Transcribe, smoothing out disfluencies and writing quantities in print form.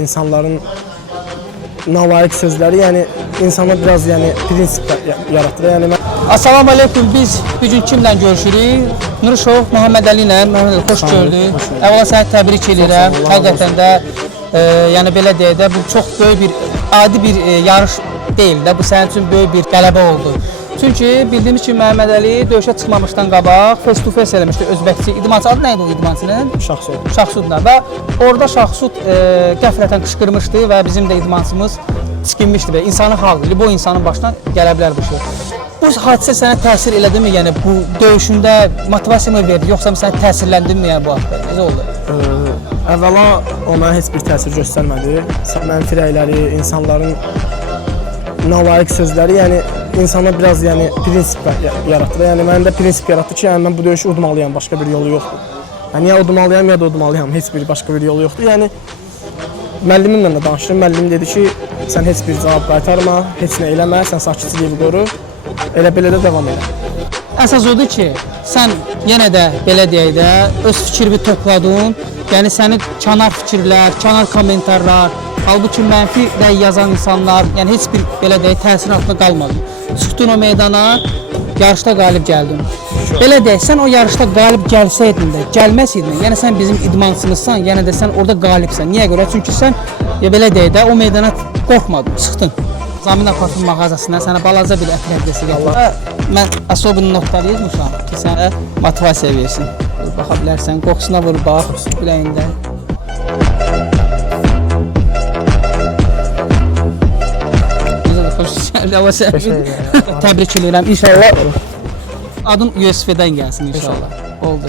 İnsanların nalayiq sözləri, yəni insana biraz prinsip yaratır. Assalamu aleykum, biz bugün kimlə görüşürük? Nurşov Muhammed Ali ilə. Muhammed Ali, xoş gördük. Əvvəla səni təbrik edirəm. Həqiqətən də yəni belə deyək də, bu çox böyük bir, adi bir yarış deyil də, bu sənin üçün böyük bir qələbə oldu. Çünki bildiyimiz kimi Muhammed Ali döyüşə çıxmamışdan qabaq face to face eləmişdi özbəkçi. İdmançı adı nə idi o idmançının? Şahsud. Şahsudla və orada Şahsud qəflətən qışqırmışdı və bizim də idmançımız tikinmişdi və insanın halı, bu insanın başına gələ bilər bu şey. Bu hadisə sənə təsir elədi mi? Yəni bu döyüşündə motivasiya mı verdi, yoxsa sənə təsirləndin mi yəni bu haqda? Necə oldu? Əvvəla ona heç bir təsir göstərmədi. Mənfi rəyləri, insanların nalayiq sözləri, yəni insana biraz prinsip yaratır. Yəni məndə prinsip yaratdı ki, mən bu döyüşü udmalıyam, başqa bir yolu yoxdur. Yəni ya udmalıyam, ya da udmalıyam, heç bir başqa bir yolu yoxdur. Yəni müəllimimlə də danışdım. Müəllim dedi ki, sən heç bir cavab qaytarma, heç nə eləmə, sən sakitliyi qoru. Elə belə də davam elə. Əsas odur ki, sən yenə də belə deyək də öz fikrini topladın. Yəni səni kənar fikirlər, kənar kommentarlar, halbuki mənfi rəy yazan insanlar, yəni heç bir belə deyək təsir altında qalmadın. Çıxdın o meydana, yarışda qalib gəldin. Belə deyək, sən o yarışda qalib gəlsəydin də, gəlməsəydin, yəni sən bizim idmançımızsan, yəni də sən orada qalibsən. Niyə görə? Çünki sən belə deyək də o meydana qorxmadın, çıxdın. Zamin Apartın mağazasına sənə balaca bir ətlərdəsi gəlir. Mən asobini notlar yazmışam ki, sənə motivasiya versin. Baxa bilərsən, qoxusuna vur, bax, biləyində. Təbrik edirəm, inşallah. Adın USF-dən gəlsin inşallah. Oldu,